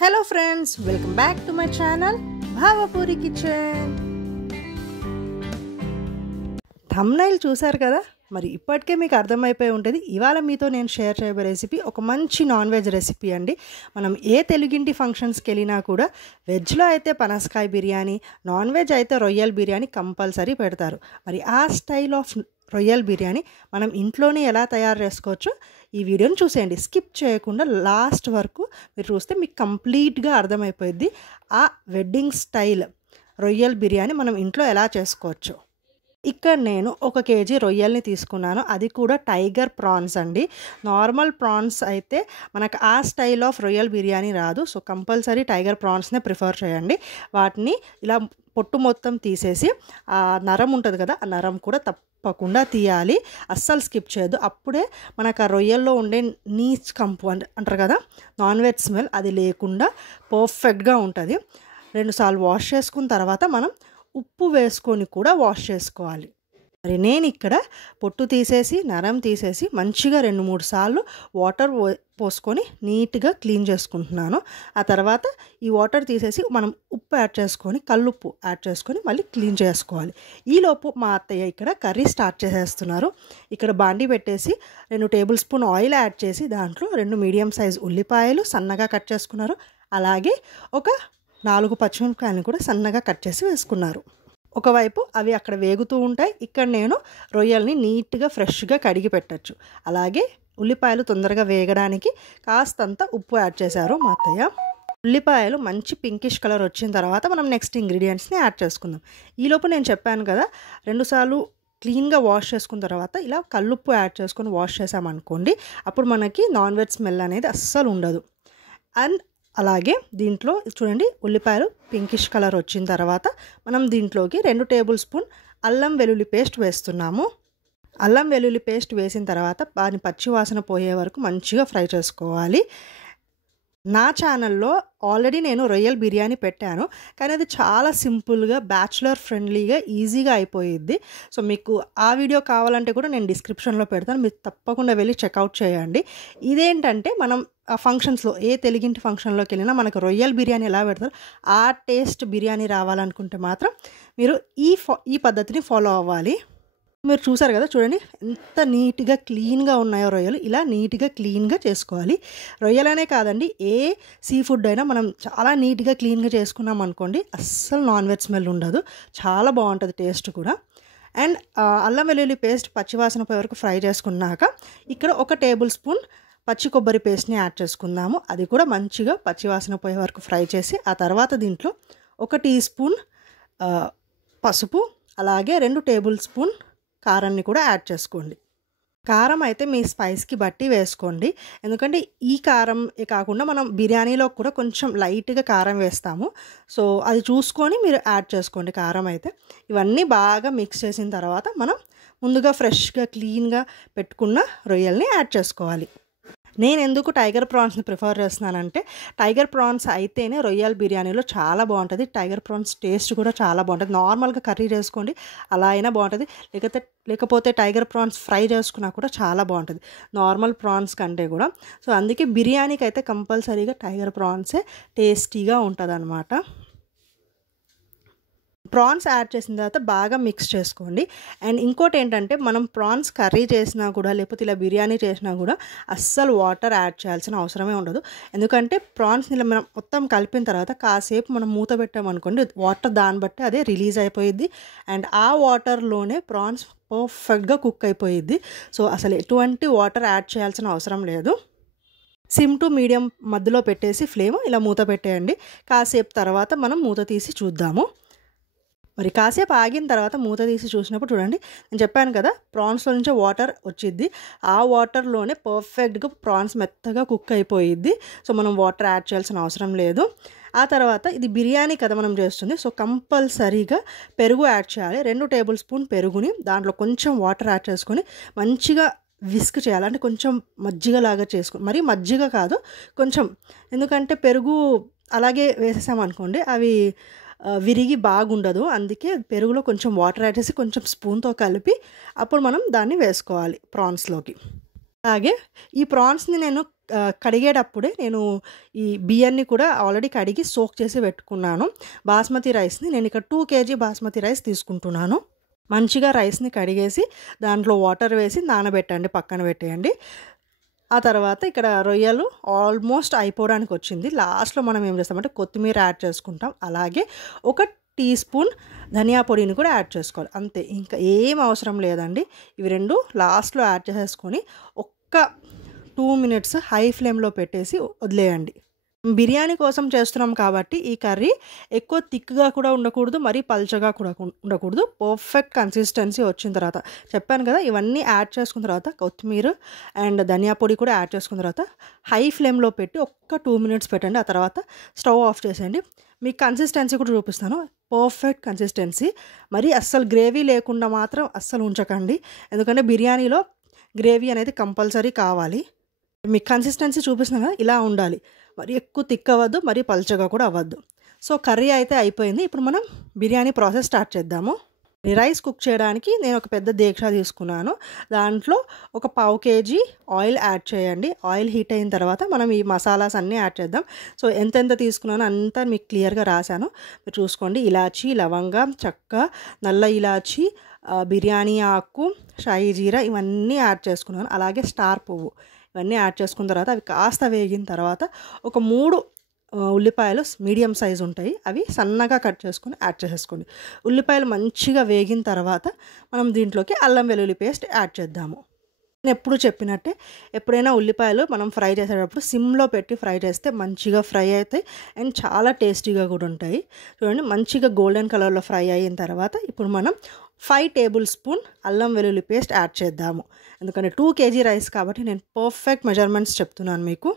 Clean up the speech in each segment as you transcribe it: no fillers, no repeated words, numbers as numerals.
Hello friends, welcome back to my channel Bhavapuri Kitchen. thumbnail చూశారు కదా, మరి ఇప్పటికే మీకు అర్థమైపోయి ఉంటుంది. ఇవాళ మీతో నేను షేర్ చేయబోయే రెసిపీ ఒక మంచి నాన్ వెజ్ రెసిపీ అండి. మనం ఏ తెలుగింటి ఫంక్షన్స్కి వెళ్ళినా కూడా వెజ్లో అయితే పనసకాయ బిర్యానీ, నాన్ వెజ్ అయితే రొయ్యల బిర్యానీ కంపల్సరీ పెడతారు. మరి ఆ స్టైల్ ఆఫ్ రొయ్యల బిర్యానీ మనం ఇంట్లోనే ఎలా తయారు చేసుకోవచ్చో ఈ వీడియోని చూసేయండి. స్కిప్ చేయకుండా లాస్ట్ వరకు మీరు చూస్తే మీకు కంప్లీట్గా అర్థమైపోయింది ఆ వెడ్డింగ్ స్టైల్ రొయ్యల బిర్యానీ మనం ఇంట్లో ఎలా చేసుకోవచ్చు. ఇక్కడ నేను 1 కేజీ రొయ్యల్ని తీసుకున్నాను. అది కూడా టైగర్ ప్రాన్స్ అండి. నార్మల్ ప్రాన్స్ అయితే మనకు ఆ స్టైల్ ఆఫ్ రొయ్యల్ బిర్యానీ రాదు. సో కంపల్సరీ టైగర్ ప్రాన్స్నే ప్రిఫర్ చేయండి. వాటిని ఇలా పొట్టు మొత్తం తీసేసి ఆ నరం ఉంటుంది కదా, ఆ నరం కూడా తప్పకుండా తీయాలి. అస్సలు స్కిప్ చేయొద్దు. అప్పుడే మనకు ఆ రొయ్యల్లో ఉండే నీచ్ కంపు అంటారు కదా, నాన్ వెజ్ స్మెల్ అది లేకుండా పర్ఫెక్ట్గా ఉంటుంది. 2 సార్లు వాష్ చేసుకున్న తర్వాత మనం ఉప్పు వేసుకొని కూడా వాష్ చేసుకోవాలి. మరి నేను ఇక్కడ పొట్టు తీసేసి నరం తీసేసి మంచిగా 2-3 సార్లు వాటర్ పోసుకొని నీట్గా క్లీన్ చేసుకుంటున్నాను. ఆ తర్వాత ఈ వాటర్ తీసేసి మనం ఉప్పు యాడ్ చేసుకొని, కల్లుప్పు యాడ్ చేసుకొని మళ్ళీ క్లీన్ చేసుకోవాలి. ఈలోపు మా అత్తయ్య ఇక్కడ కర్రీ స్టార్ట్ చేసేస్తున్నారు. ఇక్కడ బాండీ పెట్టేసి 2 టేబుల్ స్పూన్ ఆయిల్ యాడ్ చేసి దాంట్లో 2 మీడియం సైజ్ ఉల్లిపాయలు సన్నగా కట్ చేసుకున్నారు. అలాగే ఒక 4 పచ్చిమిరపకాయలను కూడా సన్నగా కట్ చేసి వేసుకున్నారు. ఒకవైపు అవి అక్కడ వేగుతూ ఉంటాయి. ఇక్కడ నేను రొయ్యల్ని నీట్గా ఫ్రెష్గా కడిగి పెట్టచ్చు. అలాగే ఉల్లిపాయలు తొందరగా వేగడానికి కాస్తంత ఉప్పు యాడ్ చేశారు మా అత్తయ్య. ఉల్లిపాయలు మంచి పింకిష్ కలర్ వచ్చిన తర్వాత మనం నెక్స్ట్ ఇంగ్రీడియంట్స్ని యాడ్ చేసుకుందాం. ఈలోపు నేను చెప్పాను కదా, 2 సార్లు క్లీన్గా వాష్ చేసుకున్న తర్వాత ఇలా కల్లుప్పు యాడ్ చేసుకొని వాష్ చేసామనుకోండి, అప్పుడు మనకి నాన్ వెజ్ స్మెల్ అనేది అస్సలు ఉండదు. అండ్ అలాగే దీంట్లో చూడండి, ఉల్లిపాయలు పింకిష్ కలర్ వచ్చిన తర్వాత మనం దీంట్లోకి 2 టేబుల్ స్పూన్ అల్లం వెల్లుల్లి పేస్ట్ వేస్తున్నాము. అల్లం వెల్లుల్లి పేస్ట్ వేసిన తర్వాత దాని పచ్చి వాసన పోయే వరకు మంచిగా ఫ్రై చేసుకోవాలి. నా ఛానల్లో ఆల్రెడీ నేను రొయ్యల్ బిర్యానీ పెట్టాను, కానీ అది చాలా సింపుల్గా బ్యాచులర్ ఫ్రెండ్లీగా ఈజీగా అయిపోయిద్ది. సో మీకు ఆ వీడియో కావాలంటే కూడా నేను డిస్క్రిప్షన్లో పెడతాను, మీరు తప్పకుండా వెళ్ళి చెక్అవుట్ చేయండి. ఇదేంటంటే మనం ఆ ఫంక్షన్స్లో ఏ తెలుగింటి ఫంక్షన్లోకి వెళ్ళినా మనకు రొయ్యల్ బిర్యానీ ఎలా పెడతారు ఆ టేస్ట్ బిర్యానీ రావాలనుకుంటే మాత్రం మీరు ఈ పద్ధతిని ఫాలో అవ్వాలి. మీరు చూసారు కదా, చూడండి ఎంత నీట్గా క్లీన్గా ఉన్నాయో రొయ్యలు. ఇలా నీట్గా క్లీన్గా చేసుకోవాలి. రొయ్యలనే కాదండి, ఏ సీ ఫుడ్ అయినా మనం చాలా నీట్గా క్లీన్గా చేసుకున్నాం అనుకోండి, అస్సలు నాన్ వెజ్ స్మెల్ ఉండదు, చాలా బాగుంటుంది టేస్ట్ కూడా. అండ్ అల్లం వెల్లుల్లి పేస్ట్ పచ్చివాసన పోయే వరకు ఫ్రై చేసుకున్నాక ఇక్కడ 1 టేబుల్ స్పూన్ పచ్చి కొబ్బరి పేస్ట్ని యాడ్ చేసుకుందాము. అది కూడా మంచిగా పచ్చివాసన పోయే వరకు ఫ్రై చేసి ఆ తర్వాత దీంట్లో 1 టీ స్పూన్ పసుపు, అలాగే 2 టేబుల్ స్పూన్ కారాన్ని కూడా యాడ్ చేసుకోండి. కారం అయితే మీ స్పైస్కి బట్టి వేసుకోండి, ఎందుకంటే ఈ కారం కాకుండా మనం బిర్యానీలో కూడా కొంచెం లైట్గా కారం వేస్తాము. సో అది చూసుకొని మీరు యాడ్ చేసుకోండి కారం అయితే. ఇవన్నీ బాగా మిక్స్ చేసిన తర్వాత మనం ముందుగా ఫ్రెష్గా క్లీన్గా పెట్టుకున్న రొయ్యల్ని యాడ్ చేసుకోవాలి. నేను ఎందుకు టైగర్ ప్రాన్స్ని ప్రిఫర్ చేస్తున్నానంటే, టైగర్ ప్రాన్స్ అయితేనే రొయ్యల బిర్యానీలో చాలా బాగుంటుంది. టైగర్ ప్రాన్స్ టేస్ట్ కూడా చాలా బాగుంటుంది. నార్మల్గా కర్రీ చేసుకోండి, అలా అయినా బాగుంటుంది. లేకపోతే టైగర్ ప్రాన్స్ ఫ్రై చేసుకున్నా కూడా చాలా బాగుంటుంది నార్మల్ ప్రాన్స్ కంటే కూడా. సో అందుకే బిర్యానీకి అయితే కంపల్సరీగా టైగర్ ప్రాన్సే టేస్టీగా ఉంటుంది అన్నమాట. ప్రాన్స్ యాడ్ చేసిన తర్వాత బాగా మిక్స్ చేసుకోండి. అండ్ ఇంకోటి ఏంటంటే, మనం ప్రాన్స్ కర్రీ చేసినా కూడా లేకపోతే ఇలా బిర్యానీ చేసినా కూడా అస్సలు వాటర్ యాడ్ చేయాల్సిన అవసరమే ఉండదు. ఎందుకంటే ప్రాన్స్ని ఇలా మనం మొత్తం కలిపిన తర్వాత కాసేపు మనం మూత పెట్టామనుకోండి, వాటర్ దాన్ని బట్టి అదే రిలీజ్ అయిపోయిద్ది. అండ్ ఆ వాటర్లోనే ప్రాన్స్ పర్ఫెక్ట్గా కుక్ అయిపోయిద్ది. సో అసలు ఎటువంటి వాటర్ యాడ్ చేయాల్సిన అవసరం లేదు. సిమ్ టు మీడియం మధ్యలో పెట్టేసి ఫ్లేమ్ ఇలా మూత పెట్టేయండి. కాసేపు తర్వాత మనం మూత తీసి చూద్దాము. మరి కాసేపు ఆగిన తర్వాత మూత తీసి చూసినప్పుడు చూడండి, నేను చెప్పాను కదా ప్రాన్స్లో నుంచి వాటర్ వచ్చిద్ది. ఆ వాటర్లోనే పర్ఫెక్ట్గా ప్రాన్స్ మెత్తగా కుక్ అయిపోయిద్ది. సో మనం వాటర్ యాడ్ చేయాల్సిన అవసరం లేదు. ఆ తర్వాత ఇది బిర్యానీ కదా మనం చేస్తుంది, సో కంపల్సరీగా పెరుగు యాడ్ చేయాలి. 2 టేబుల్ స్పూన్ పెరుగుని దాంట్లో కొంచెం వాటర్ యాడ్ చేసుకొని మంచిగా విస్క్ చేయాలి. అంటే కొంచెం మజ్జిగలాగా చేసుకొని, మరి మజ్జిగ కాదు కొంచెం, ఎందుకంటే పెరుగు అలాగే వేసేసామనుకోండి అవి విరిగి బాగుండదు. అందుకే పెరుగులో కొంచెం వాటర్ యాడ్ చేసి కొంచెం స్పూన్తో కలిపి అప్పుడు మనం దాన్ని వేసుకోవాలి ప్రాన్స్లోకి. అలాగే ఈ ప్రాన్స్‌ని నేను కడిగేటప్పుడే నేను ఈ బియ్యాన్ని కూడా ఆల్రెడీ కడిగి సోక్ చేసి పెట్టుకున్నాను. బాస్మతి రైస్‌ని నేను ఇక్కడ 2 కేజీ బాస్మతి రైస్ తీసుకుంటున్నాను. మంచిగా రైస్‌ని కడిగేసి దాంట్లో వాటర్ వేసి నానబెట్టండి, పక్కన పెట్టేయండి. ఆ తర్వాత ఇక్కడ రొయ్యలు ఆల్మోస్ట్ అయిపోవడానికి వచ్చింది. లాస్ట్‌లో మనం ఏం చేస్తామంటే కొత్తిమీర యాడ్ చేసుకుంటాం. అలాగే ఒక టీ స్పూన్ ధనియా పొడిని కూడా యాడ్ చేసుకోవాలి. అంతే, ఇంకా ఏం అవసరం లేదండి. ఇవి 2 లాస్ట్‌లో యాడ్ చేసేసుకొని ఒక్క 2 మినిట్స్ హై ఫ్లేమ్‌లో పెట్టేసి వదిలేయండి. బిర్యానీ కోసం చేస్తున్నాం కాబట్టి ఈ కర్రీ ఎక్కువ థిక్‌గా కూడా ఉండకూడదు, మరీ పల్చగా కూడా ఉండకూడదు. పర్ఫెక్ట్ కన్సిస్టెన్సీ వచ్చిన తర్వాత చెప్పాను కదా, ఇవన్నీ యాడ్ చేసుకున్న తర్వాత కొత్తిమీర అండ్ ధనియా పొడి కూడా యాడ్ చేసుకున్న తర్వాత హై ఫ్లేమ్‌లో పెట్టి ఒక్క 2 మినిట్స్ పెట్టండి. ఆ తర్వాత స్టవ్ ఆఫ్ చేసేయండి. మీకు కన్సిస్టెన్సీ కూడా చూపిస్తాను. Perfect consistency. మరి అస్సలు గ్రేవీ లేకుండా మాత్రం అస్సలు ఉంచకండి, ఎందుకంటే బిర్యానీలో గ్రేవీ అనేది కంపల్సరీ కావాలి. మీకు కన్సిస్టెన్సీ చూపిస్తున్నాను కదా, ఇలా ఉండాలి. మరి ఎక్కువ థిక్ అవ్వద్దు, మరి పల్చగా కూడా అవ్వద్దు. సో కర్రీ అయితే అయిపోయింది. ఇప్పుడు మనం బిర్యానీ ప్రాసెస్ స్టార్ట్ చేద్దాము. ఈ రైస్ కుక్ చేయడానికి నేను ఒక పెద్ద దేక్షా తీసుకున్నాను. దాంట్లో ఒక 1/2 కేజీ ఆయిల్ యాడ్ చేయండి. ఆయిల్ హీట్ అయిన తర్వాత మనం ఈ మసాలాస్ అన్నీ యాడ్ చేద్దాం. సో ఎంతెంత తీసుకున్నానో అంతా మీకు క్లియర్గా రాశాను, మీరు చూసుకోండి. ఇలాచీ, లవంగం, చెక్క, నల్ల ఇలాచీ, బిర్యానీ ఆకు, షాయి జీరా ఇవన్నీ యాడ్ చేసుకున్నాను. అలాగే స్టార్ పువ్వు ఇవన్నీ యాడ్ చేసుకున్న తర్వాత అవి కాస్త వేగిన తర్వాత ఒక 3 ఉల్లిపాయలు మీడియం సైజు ఉంటాయి, అవి సన్నగా కట్ చేసుకొని యాడ్ చేసేసుకోండి. ఉల్లిపాయలు మంచిగా వేగిన తర్వాత మనం దీంట్లోకి అల్లం వెల్లుల్లి పేస్ట్ యాడ్ చేద్దాము. నేను ఎప్పుడు చెప్పినట్టే ఎప్పుడైనా ఉల్లిపాయలు మనం ఫ్రై చేసేటప్పుడు సిమ్లో పెట్టి ఫ్రై చేస్తే మంచిగా ఫ్రై అవుతాయి అండ్ చాలా టేస్టీగా కూడా ఉంటాయి. చూడండి, మంచిగా గోల్డెన్ కలర్లో ఫ్రై అయిన తర్వాత ఇప్పుడు మనం 5 టేబుల్ స్పూన్ అల్లం వెల్లుల్లి పేస్ట్ యాడ్ చేద్దాము. ఎందుకంటే 2 కేజీ రైస్ కాబట్టి నేను పర్ఫెక్ట్ మెజర్మెంట్స్ చెప్తున్నాను మీకు.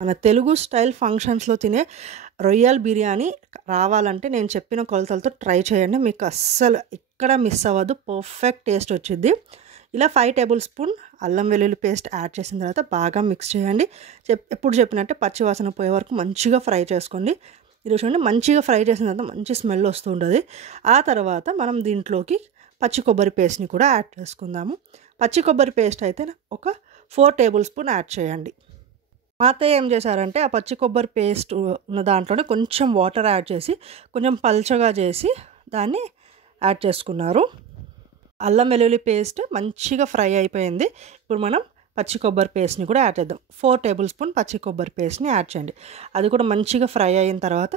మన తెలుగు స్టైల్ ఫంక్షన్స్లో తినే రొయ్యల్ బిర్యానీ రావాలంటే నేను చెప్పిన కొలతలతో ట్రై చేయండి, మీకు అస్సలు ఎక్కడ మిస్ అవ్వదు, పర్ఫెక్ట్ టేస్ట్ వచ్చింది. ఇలా 5 టేబుల్ స్పూన్ అల్లం వెల్లుల్లి పేస్ట్ యాడ్ చేసిన తర్వాత బాగా మిక్స్ చేయండి. ఎప్పుడు చెప్పినట్టే పచ్చివాసన పోయే వరకు మంచిగా ఫ్రై చేసుకోండి. ఇది చూడండి, మంచిగా ఫ్రై చేసిన తర్వాత మంచి స్మెల్ వస్తూ ఉంటుంది. ఆ తర్వాత మనం దీంట్లోకి పచ్చి కొబ్బరి పేస్ట్ని కూడా యాడ్ చేసుకుందాము. పచ్చి కొబ్బరి పేస్ట్ అయితే ఒక 4 టేబుల్ స్పూన్ యాడ్ చేయండి. మా అత్తయ్య ఏం చేశారంటే ఆ పచ్చి కొబ్బరి పేస్ట్ ఉన్న దాంట్లోనే కొంచెం వాటర్ యాడ్ చేసి కొంచెం పల్చగా చేసి దాన్ని యాడ్ చేసుకున్నారు. అల్లం వెల్లుల్లి పేస్ట్ మంచిగా ఫ్రై అయిపోయింది. ఇప్పుడు మనం పచ్చి కొబ్బరి పేస్ట్ని కూడా యాడ్ చేద్దాం. 4 టేబుల్ స్పూన్ పచ్చి కొబ్బరి పేస్ట్ని యాడ్ చేయండి. అది కూడా మంచిగా ఫ్రై అయిన తర్వాత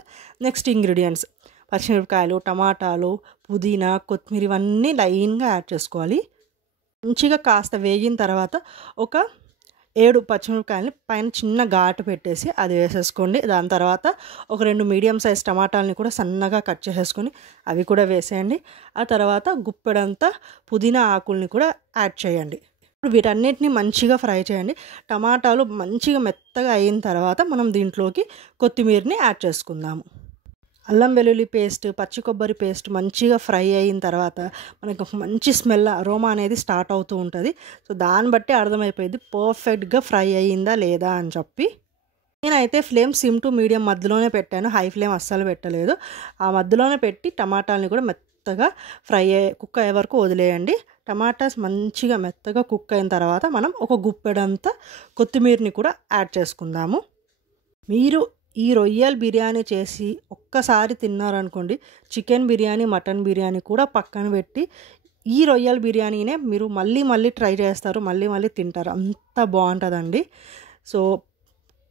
నెక్స్ట్ ఇంగ్రీడియంట్స్ పచ్చిమిరపకాయలు, టమాటాలు, పుదీనా, కొత్తిమీర ఇవన్నీ లైన్గా యాడ్ చేసుకోవాలి. మంచిగా కాస్త వేగిన తర్వాత ఒక 7 పచ్చిమిరపకాయలని పైన చిన్న ఘాటు పెట్టేసి అది వేసేసుకోండి. దాని తర్వాత ఒక 2 మీడియం సైజ్ టమాటాలని కూడా సన్నగా కట్ చేసేసుకొని అవి కూడా వేసేయండి. ఆ తర్వాత గుప్పెడంతా పుదీనా ఆకుల్ని కూడా యాడ్ చేయండి. ఇప్పుడు వీటన్నిటిని మంచిగా ఫ్రై చేయండి. టమాటాలు మంచిగా మెత్తగా అయిన తర్వాత మనం దీంట్లోకి కొత్తిమీరని యాడ్ చేసుకుందాము. అల్లం వెల్లుల్లి పేస్ట్, పచ్చి కొబ్బరి పేస్ట్ మంచిగా ఫ్రై అయిన తర్వాత మనకు ఒక మంచి స్మెల్, అరోమా అనేది స్టార్ట్ అవుతూ ఉంటుంది. సో దాన్ని బట్టి అర్థమైపోయింది పర్ఫెక్ట్గా ఫ్రై అయ్యిందా లేదా అని చెప్పి. నేనైతే ఫ్లేమ్ సిమ్ టు మీడియం మధ్యలోనే పెట్టాను, హై ఫ్లేమ్ అస్సలు పెట్టలేదు. ఆ మధ్యలోనే పెట్టి టమాటాలని కూడా మెత్తగా కుక్ అయ్యే వరకు వదిలేయండి. టమాటాస్ మంచిగా మెత్తగా కుక్ అయిన తర్వాత మనం ఒక గుప్పెడంతా కొత్తిమీరని కూడా యాడ్ చేసుకుందాము. మీరు ఈ రొయ్యల్ బిర్యానీ చేసి ఒక్కసారి తిన్నారనుకోండి, చికెన్ బిర్యానీ, మటన్ బిర్యానీ కూడా పక్కన పెట్టి ఈ రొయ్యల్ బిర్యానీనే మీరు మళ్ళీ మళ్ళీ ట్రై చేస్తారు, మళ్ళీ మళ్ళీ తింటారు, అంత బాగుంటుందండి. సో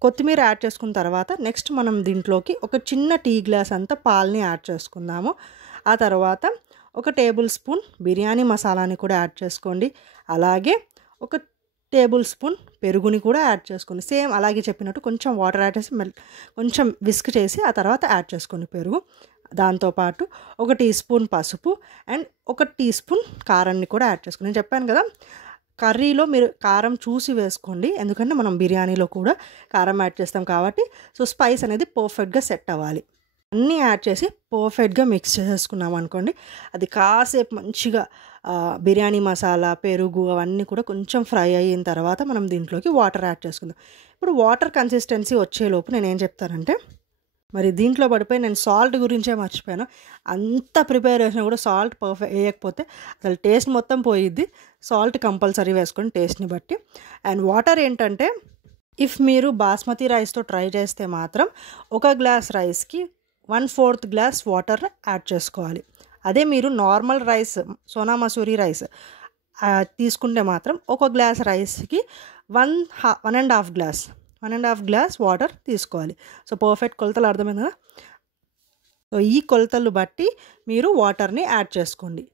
కొత్తిమీర యాడ్ చేసుకున్న తర్వాత నెక్స్ట్ మనం దీంట్లోకి ఒక చిన్న టీ గ్లాస్ అంత పాలని యాడ్ చేసుకుందాము. ఆ తర్వాత ఒక టేబుల్ స్పూన్ బిర్యానీ మసాలాని కూడా యాడ్ చేసుకోండి. అలాగే ఒక టేబుల్ స్పూన్ పెరుగుని కూడా యాడ్ చేసుకోండి. సేమ్ అలాగే చెప్పినట్టు కొంచెం వాటర్ యాడ్ చేసి కొంచెం విస్క్ చేసి ఆ తర్వాత యాడ్ చేసుకోండి పెరుగు. దాంతోపాటు ఒక టీ స్పూన్ పసుపు అండ్ ఒక టీ స్పూన్ కారాన్ని కూడా యాడ్ చేసుకోండి. నేను చెప్పాను కదా, కర్రీలో మీరు కారం చూసి వేసుకోండి, ఎందుకంటే మనం బిర్యానీలో కూడా కారం యాడ్ చేస్తాం కాబట్టి. సో స్పైస్ అనేది పర్ఫెక్ట్గా సెట్ అవ్వాలి. అన్నీ యాడ్ చేసి పర్ఫెక్ట్గా మిక్స్ చేసేసుకున్నాం అనుకోండి, అది కాసేపు మంచిగా బిర్యానీ మసాలా, పెరుగు అవన్నీ కూడా కొంచెం ఫ్రై అయిన తర్వాత మనం దీంట్లోకి వాటర్ యాడ్ చేసుకుందాం. ఇప్పుడు వాటర్ కన్సిస్టెన్సీ వచ్చేలోపు నేనేం చెప్తానంటే, మరి దీంట్లో పడిపోయి నేను సాల్ట్ గురించే మర్చిపోయాను. అంత ప్రిపేర్ చేసినా కూడా సాల్ట్ పర్ఫెక్ట్ వేయకపోతే అసలు టేస్ట్ మొత్తం పోయిద్ది. సాల్ట్ కంపల్సరీ వేసుకోండి టేస్ట్ని బట్టి. అండ్ వాటర్ ఏంటంటే, ఇఫ్ మీరు బాస్మతి రైస్తో ట్రై చేస్తే మాత్రం 1 గ్లాస్ రైస్కి 1/4 గ్లాస్ వాటర్ యాడ్ చేసుకోవాలి. అదే మీరు normal rice, Sona Masuri rice తీసుకుంటే మాత్రం 1 గ్లాస్ రైస్కి 1.5 గ్లాస్ వాటర్ తీసుకోవాలి. సో పర్ఫెక్ట్ కొలతలు అర్థమైంది కదా. సో ఈ కొలతలు బట్టి మీరు వాటర్ని యాడ్ చేసుకోండి.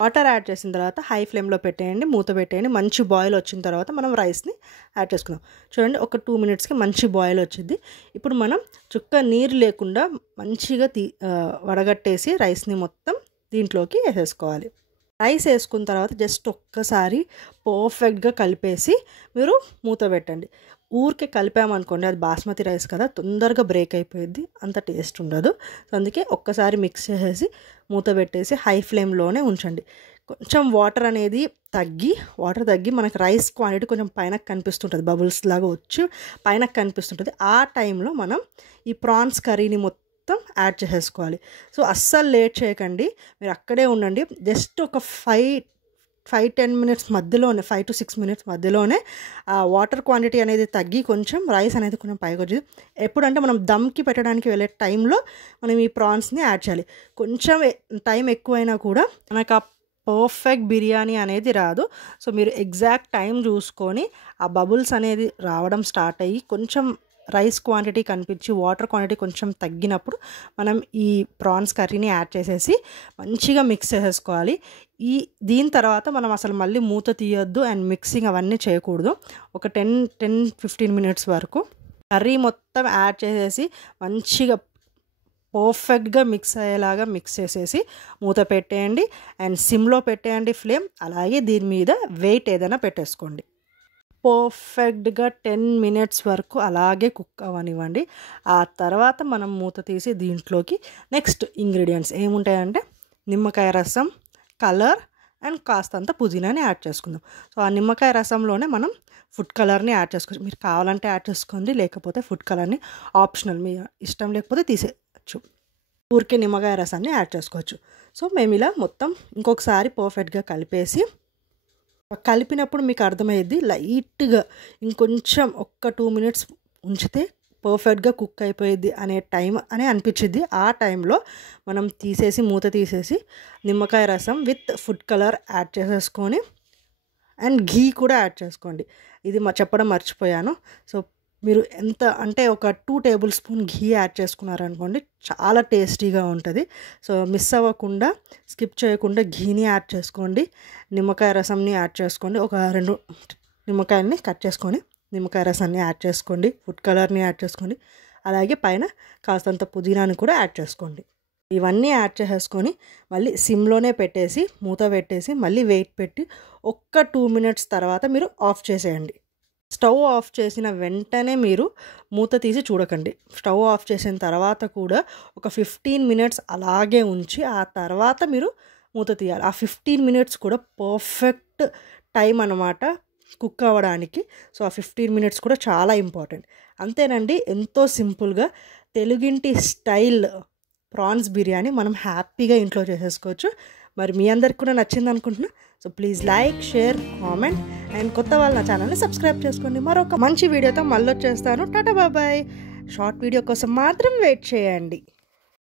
వాటర్ యాడ్ చేసిన తర్వాత హై ఫ్లేమ్లో పెట్టేయండి, మూత పెట్టేయండి. మంచి బాయిల్ వచ్చిన తర్వాత మనం రైస్ని యాడ్ చేసుకుందాం. చూడండి, ఒక 2 మినిట్స్కి మంచి బాయిల్ వచ్చింది. ఇప్పుడు మనం చుక్క నీరు లేకుండా మంచిగా వడగట్టేసి రైస్ని మొత్తం దీంట్లోకి వేసేసుకోవాలి. రైస్ వేసుకున్న తర్వాత జస్ట్ ఒక్కసారి పర్ఫెక్ట్గా కలిపేసి మీరు మూత పెట్టండి. ఊరికే కలిపామనుకోండి, అది బాస్మతి రైస్ కదా, తొందరగా బ్రేక్ అయిపోయింది, అంత టేస్ట్ ఉండదు. సో అందుకే ఒక్కసారి మిక్స్ చేసేసి మూత పెట్టేసి హై ఫ్లేమ్లోనే ఉంచండి. కొంచెం వాటర్ తగ్గి మనకి రైస్ క్వాంటిటీ కొంచెం పైన కనిపిస్తుంటుంది, బబుల్స్ లాగా వచ్చి పైన కనిపిస్తుంటుంది. ఆ టైంలో మనం ఈ ప్రాన్స్ కర్రీని మొత్తం యాడ్ చేసేసుకోవాలి. సో అస్సలు లేట్ చేయకండి, మీరు అక్కడే ఉండండి. జస్ట్ ఒక 5-10 మినిట్స్ మధ్యలోనే, 5 to 6 మినిట్స్ మధ్యలోనే ఆ వాటర్ క్వాంటిటీ అనేది తగ్గి కొంచెం రైస్ అనేది కొంచెం పైకి వచ్చింది. ఎప్పుడంటే మనం దమ్కి పెట్టడానికి వెళ్ళే టైంలో మనం ఈ ప్రాన్స్ని యాడ్ చేయాలి. కొంచెం టైం ఎక్కువైనా కూడా మనకు ఆ పర్ఫెక్ట్ బిర్యానీ అనేది రాదు. సో మీరు ఎగ్జాక్ట్ టైం చూసుకొని ఆ బబుల్స్ అనేది రావడం స్టార్ట్ అయ్యి కొంచెం రైస్ క్వాంటిటీ కనిపించి వాటర్ క్వాంటిటీ కొంచెం తగ్గినప్పుడు మనం ఈ ప్రాన్స్ కర్రీని యాడ్ చేసేసి మంచిగా మిక్స్ చేసేసుకోవాలి. దీని తర్వాత మనం అసలు మళ్ళీ మూత తీయొద్దు అండ్ మిక్సింగ్ అవన్నీ చేయకూడదు. ఒక 10-15 మినిట్స్ వరకు కర్రీ మొత్తం యాడ్ చేసేసి మంచిగా పర్ఫెక్ట్గా మిక్స్ అయ్యేలాగా మిక్స్ చేసేసి మూత పెట్టేయండి అండ్ సిమ్లో పెట్టేయండి ఫ్లేమ్. అలాగే దీని మీద వెయిట్ ఏదైనా పెట్టేసుకోండి. పర్ఫెక్ట్గా 10 మినిట్స్ వరకు అలాగే కుక్ అవ్వనివ్వండి. ఆ తర్వాత మనం మూత తీసి దీంట్లోకి నెక్స్ట్ ఇంగ్రీడియంట్స్ ఏముంటాయంటే నిమ్మకాయ రసం, కలర్ అండ్ కాస్తంత పుదీనాని యాడ్ చేసుకుందాం. సో ఆ నిమ్మకాయ రసంలోనే మనం ఫుడ్ కలర్ని యాడ్ చేసుకోవచ్చు. మీరు కావాలంటే యాడ్ చేసుకోండి, లేకపోతే ఫుడ్ కలర్ని ఆప్షనల్, మీ ఇష్టం లేకపోతే తీసేయచ్చు. ఊరికే నిమ్మకాయ రసాన్ని యాడ్ చేసుకోవచ్చు. సో మేము ఇలా మొత్తం ఇంకొకసారి పర్ఫెక్ట్గా కలిపినప్పుడు మీకు అర్థమయ్యేది లైట్గా ఇంకొంచెం ఒక్క 2 మినిట్స్ ఉంచితే పర్ఫెక్ట్గా కుక్ అయిపోయేది అనే టైం అని అనిపించింది. ఆ టైంలో మనం మూత తీసేసి నిమ్మకాయ రసం విత్ ఫుడ్ కలర్ యాడ్ చేసేసుకొని అండ్ ఘీ కూడా యాడ్ చేసుకోండి. ఇది చెప్పడం మర్చిపోయాను. సో మీరు ఎంత అంటే ఒక 2 టేబుల్ స్పూన్ ఘీ యాడ్ చేసుకున్నారనుకోండి, చాలా టేస్టీగా ఉంటుంది. సో మిస్ అవ్వకుండా, స్కిప్ చేయకుండా ఘీని యాడ్ చేసుకోండి, నిమ్మకాయ రసంని యాడ్ చేసుకోండి. ఒక 2 నిమ్మకాయల్ని కట్ చేసుకొని నిమ్మకాయ రసాన్ని యాడ్ చేసుకోండి, ఫుడ్ కలర్ని యాడ్ చేసుకోండి, అలాగే పైన కాస్తంత పుదీనాని కూడా యాడ్ చేసుకోండి. ఇవన్నీ యాడ్ చేసేసుకొని మళ్ళీ సిమ్లోనే పెట్టేసి మూత పెట్టేసి మళ్ళీ వెయిట్ పెట్టి ఒక్క 2 మినిట్స్ తర్వాత మీరు ఆఫ్ చేసేయండి. స్టవ్ ఆఫ్ చేసిన వెంటనే మీరు మూత తీసి చూడకండి. స్టవ్ ఆఫ్ చేసిన తర్వాత కూడా ఒక 15 మినిట్స్ అలాగే ఉంచి ఆ తర్వాత మీరు మూత తీయాలి. ఆ 15 మినిట్స్ కూడా పర్ఫెక్ట్ టైం అన్నమాట కుక్ అవ్వడానికి. సో ఆ 15 మినిట్స్ కూడా చాలా ఇంపార్టెంట్. అంతేనండి, ఎంతో సింపుల్గా తెలుగింటి స్టైల్ ప్రాన్స్ బిర్యానీ మనం హ్యాపీగా ఇంట్లో చేసేసుకోవచ్చు. మరి మీ అందరికి కూడా నచ్చింది అనుకుంటున్నా. So please like, share, comment and కొత్త వాళ్ళు నా ఛానల్ని సబ్స్క్రైబ్ చేసుకోండి. మరొక మంచి వీడియోతో మళ్ళీ వచ్చేస్తాను. టాటా బాబాయ్. షార్ట్ వీడియో కోసం మాత్రం వెయిట్ చేయండి.